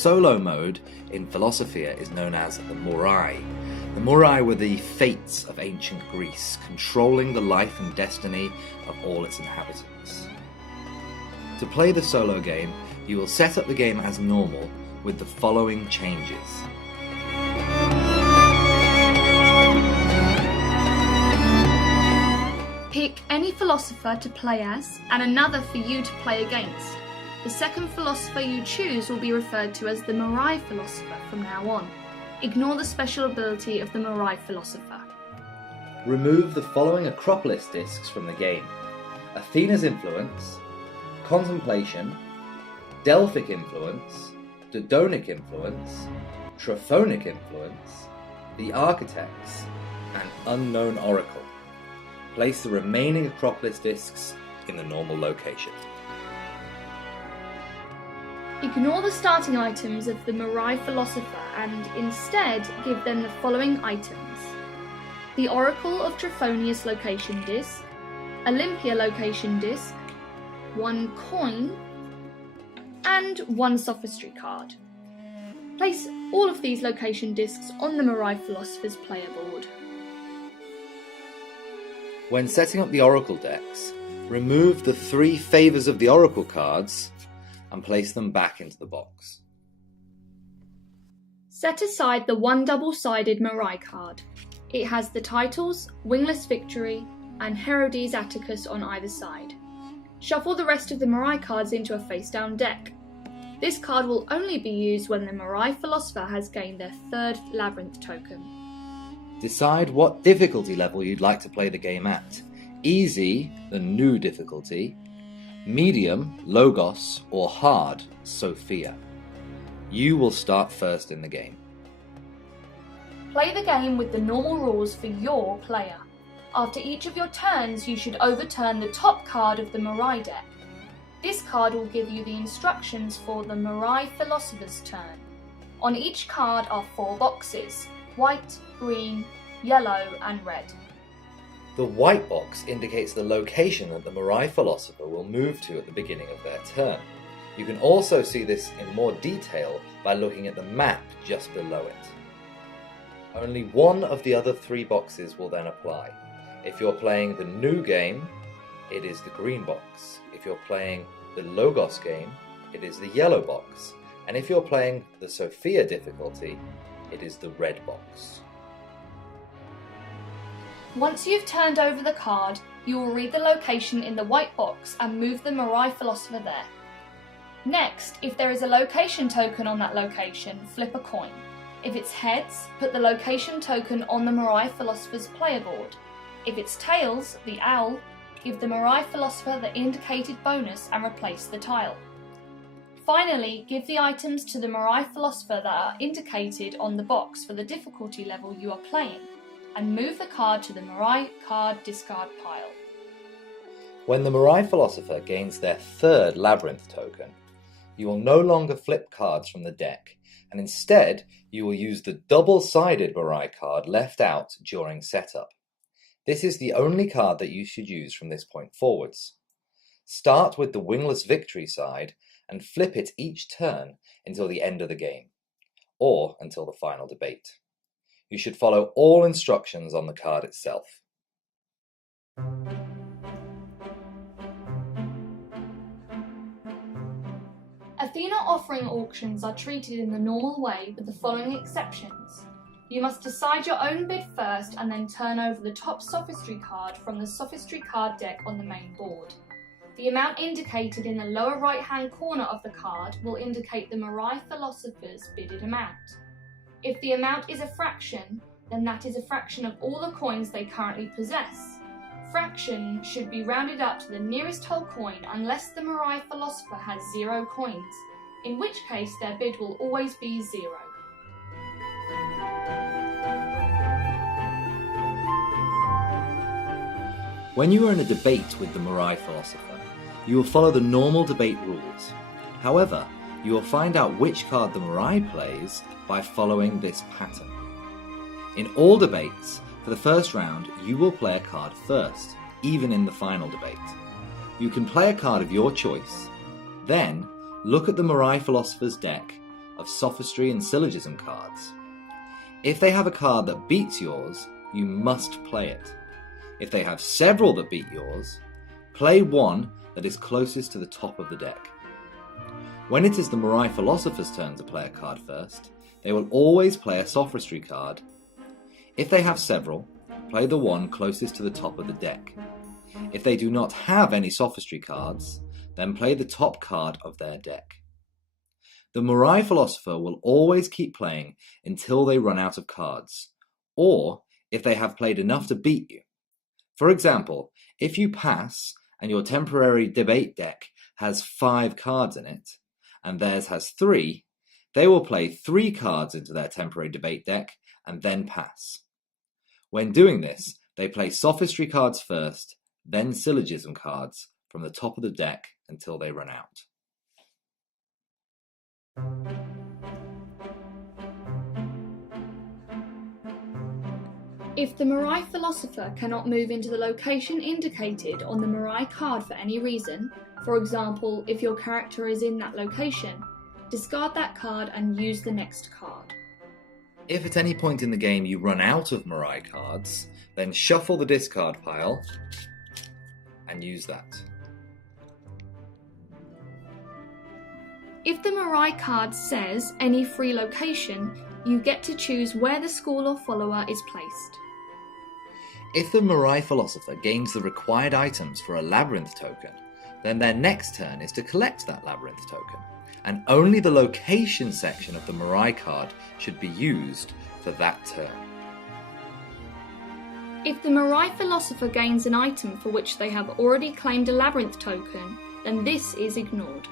solo mode in Philosophia is known as the Moirai. The Moirai were the fates of ancient Greece, controlling the life and destiny of all its inhabitants. To play the solo game, you will set up the game as normal with the following changes. Pick any philosopher to play as, and another for you to play against. The second philosopher you choose will be referred to as the Moirai philosopher from now on. Ignore the special ability of the Moirai philosopher. Remove the following Acropolis discs from the game: Athena's influence, Contemplation, Delphic influence, Dodonic influence, Trophonic influence, the Architects, and Unknown Oracle. Place the remaining Acropolis discs in the normal location. Ignore the starting items of the Moirai philosopher and instead give them the following items: the Oracle of Trophonius location disc, Olympia location disc, 1 coin, and 1 sophistry card. Place all of these location discs on the Moirai philosopher's player board. When setting up the Oracle decks, remove the 3 Favours of the Oracle cards and place them back into the box. Set aside the 1 double-sided Moirai card. It has the titles Wingless Victory and Herodes Atticus on either side. Shuffle the rest of the Moirai cards into a face-down deck. This card will only be used when the Moirai philosopher has gained their 3rd labyrinth token. Decide what difficulty level you'd like to play the game at. Easy, the new difficulty, medium, Logos, or hard, Sophia. You will start first in the game. Play the game with the normal rules for your player. After each of your turns, you should overturn the top card of the Moirai deck. This card will give you the instructions for the Moirai philosopher's turn. On each card are 4 boxes: white, green, yellow, and red. The white box indicates the location that the Moirai philosopher will move to at the beginning of their turn. You can also see this in more detail by looking at the map just below it. Only one of the other 3 boxes will then apply. If you're playing the new game, it is the green box. If you're playing the Logos game, it is the yellow box. And if you're playing the Sophia difficulty, it is the red box. Once you've turned over the card, you will read the location in the white box and move the Moirai philosopher there. Next, if there is a location token on that location, flip a coin. If it's heads, put the location token on the Moirai philosopher's player board. If it's tails, the owl, give the Moirai philosopher the indicated bonus and replace the tile. Finally, give the items to the Moirai philosopher that are indicated on the box for the difficulty level you are playing, and move the card to the Moirai card discard pile. When the Moirai philosopher gains their 3rd labyrinth token, you will no longer flip cards from the deck, and instead you will use the double-sided Moirai card left out during setup. This is the only card that you should use from this point forwards. Start with the Wingless Victory side and flip it each turn until the end of the game, or until the final debate. You should follow all instructions on the card itself. Athena offering auctions are treated in the normal way with the following exceptions. You must decide your own bid first and then turn over the top sophistry card from the sophistry card deck on the main board. The amount indicated in the lower right-hand corner of the card will indicate the Moirai philosopher's bidded amount. If the amount is a fraction, then that is a fraction of all the coins they currently possess. Fraction should be rounded up to the nearest whole coin unless the Moirai philosopher has 0 coins, in which case their bid will always be 0. When you are in a debate with the Moirai philosopher, you will follow the normal debate rules. However, you will find out which card the Moirai plays by following this pattern. In all debates, for the first round, you will play a card first, even in the final debate. You can play a card of your choice, then look at the Moirai philosopher's deck, of sophistry and syllogism cards. If they have a card that beats yours, you must play it. If they have several that beat yours, play one that is closest to the top of the deck. When it is the Moirai Philosopher's turn to play a card first, they will always play a sophistry card. If they have several, play the one closest to the top of the deck. If they do not have any sophistry cards, then play the top card of their deck. The Moirai Philosopher will always keep playing until they run out of cards, or if they have played enough to beat you. For example, if you pass and your temporary debate deck has 5 cards in it, and theirs has 3, they will play 3 cards into their temporary debate deck and then pass. When doing this, they play sophistry cards first, then syllogism cards from the top of the deck until they run out. If the Moirai Philosopher cannot move into the location indicated on the Moirai card for any reason, for example, if your character is in that location, discard that card and use the next card. If at any point in the game you run out of Moirai cards, then shuffle the discard pile and use that. If the Moirai card says any free location, you get to choose where the school or follower is placed. If the Moirai Philosopher gains the required items for a labyrinth token, then their next turn is to collect that labyrinth token, and only the location section of the Moirai card should be used for that turn. If the Moirai Philosopher gains an item for which they have already claimed a labyrinth token, then this is ignored.